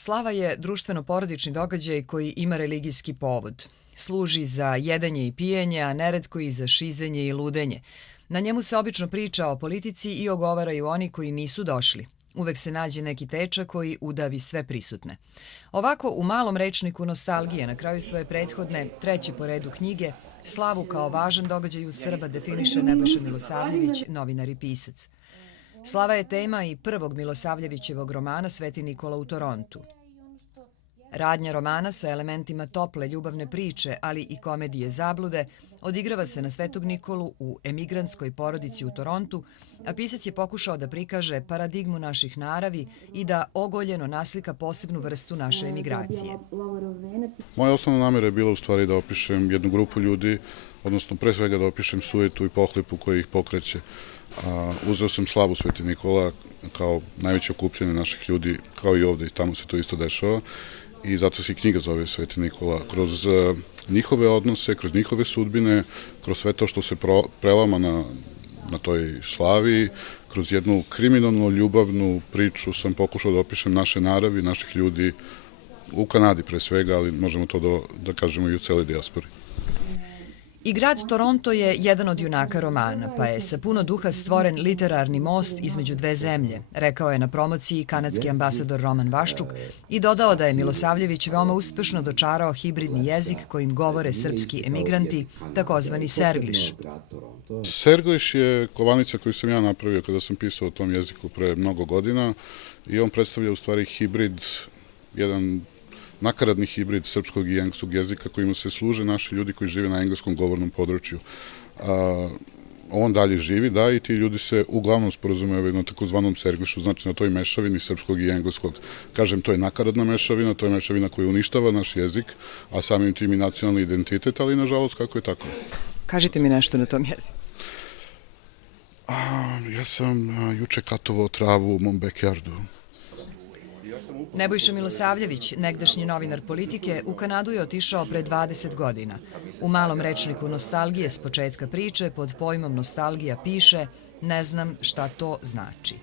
Slava je društveno-porodični događaj koji ima religijski povod. Služi za jedanje i pijenje, a neretko i za šizenje i ludenje. Na njemu se obično priča o politici i ogovaraju oni koji nisu došli. Uvek se nađe neki teča koji udavi sve prisutne. Ovako, u malom rečniku nostalgije, na kraju svoje prethodne, treće po redu knjige, Slavu kao važan događaj u Srba definiše Nebojša Milosavljević, novinar i pisac. Slava je tema i prvog Milosavljevićevog romana Sveti Nikola u Torontu. Radnja romana sa elementima tople ljubavne priče, ali i komedije zablude, odigrava se na Svetog Nikolu u emigrantskoj porodici u Torontu, a pisac je pokušao da prikaže paradigmu naših naravi i da ogoljeno naslika posebnu vrstu naše emigracije. Moja osnovna namjera je bila u stvari da opišem jednu grupu ljudi, odnosno pre svega da opišem sujetu i pohlepu koja ih pokreće. Uzeo sam slavu Sveti Nikola kao najveće okupljanje naših ljudi, kao i ovde, i tamo se to isto dešava. I zato se i knjiga zove Sveti Nikola. Kroz njihove odnose, kroz njihove sudbine, kroz sve to što se prelama na toj slavi, kroz jednu kriminalno ljubavnu priču sam pokušao da opišem naše naravi, naših ljudi u Kanadi pre svega, ali možemo to da kažemo i u celoj dijaspori. I grad Toronto je jedan od junaka romana, pa je sa puno duha stvoren literarni most između dve zemlje, rekao je na promociji kanadski ambasador Roman Vaščuk i dodao da je Milosavljević veoma uspešno dočarao hibridni jezik kojim govore srpski emigranti, takozvani sergliš. Sergliš je kovanica koju sam ja napravio kada sam pisao o tom jeziku pre mnogo godina i on predstavlja u stvari hibrid, jedan nakaradni hibrid srpskog i engleskog jezika kojima se služe naši ljudi koji žive na engleskom govornom području. On dalje živi, da, i ti ljudi se uglavnom sporazumevaju na takozvanom serglišu, znači na toj mešavini srpskog i engleskog. Kažem, to je nakaradna mešavina, to je mešavina koja uništava naš jezik, a samim tim i nacionalni identitet, ali nažalost kako je tako. Kažite mi nešto na tom jeziku. Ja sam juče katovao travu u mom backyardu. Nebojša Milosavljević, negdašnji novinar politike, u Kanadu je otišao pre 20 godina. U malom rečniku nostalgije s početka priče pod pojmom nostalgija piše: ne znam šta to znači.